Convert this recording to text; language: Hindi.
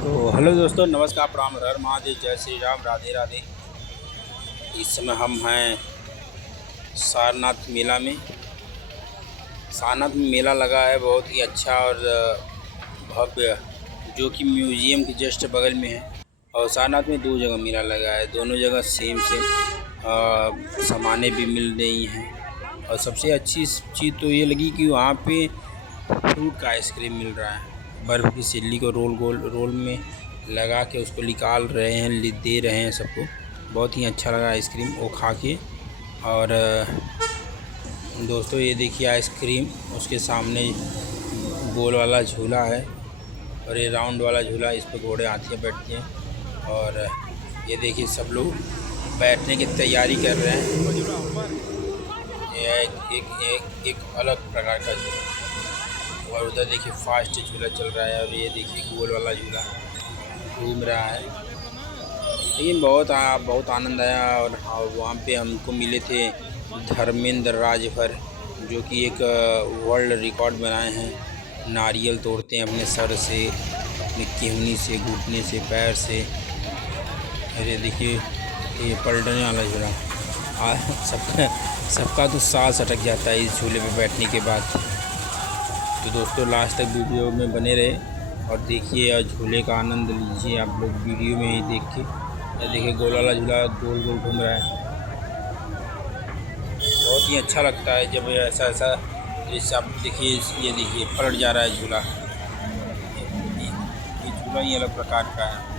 तो हेलो दोस्तों, नमस्कार, प्रणाम, हर हर महादेव, जय श्री राम, राधे राधे। इस समय हम हैं सारनाथ मेला में। सारनाथ में मेला लगा है बहुत ही अच्छा और भव्य, जो कि म्यूजियम के जस्ट बगल में है। और सारनाथ में दो जगह मेला लगा है, दोनों जगह सेम सामानें भी मिल रही हैं। और सबसे अच्छी चीज़ तो ये लगी कि वहाँ पे फ्रूट का आइसक्रीम मिल रहा है। बर्फ़ की सिल्ली को रोल में लगा के उसको निकाल रहे हैं, दे रहे हैं सबको। बहुत ही अच्छा लगा आइसक्रीम वो खा के। और दोस्तों ये देखिए आइसक्रीम, उसके सामने गोल वाला झूला है और ये राउंड वाला झूला, इस पर घोड़े हाथियाँ बैठती हैं। और ये देखिए सब लोग बैठने की तैयारी कर रहे हैं। ये एक अलग प्रकार का झूला। और उधर देखिए फास्ट झूला चल रहा है और ये देखिए गोल वाला झूला घूम रहा है। लेकिन बहुत आनंद आया। और हाँ, वहाँ पे हमको मिले थे धर्मेंद्र राजभर, जो कि एक वर्ल्ड रिकॉर्ड बनाए हैं। नारियल तोड़ते हैं अपने सर से, अपनी केहनी से, घुटने से, पैर से। अरे देखिए ये पलटने वाला झूला, सबका तो सांस अटक जाता है इस झूले पे बैठने के बाद। तो दोस्तों लास्ट तक वीडियो में बने रहे और देखिए और झूले का आनंद लीजिए आप लोग वीडियो में ही देख के। देखिए गोल वाला झूला गोल गोल घूम रहा है। बहुत ही अच्छा लगता है जब ऐसा जैसे आप देखिए, ये देखिए पलट जा रहा है झूला। ये झूला ही अलग प्रकार का है।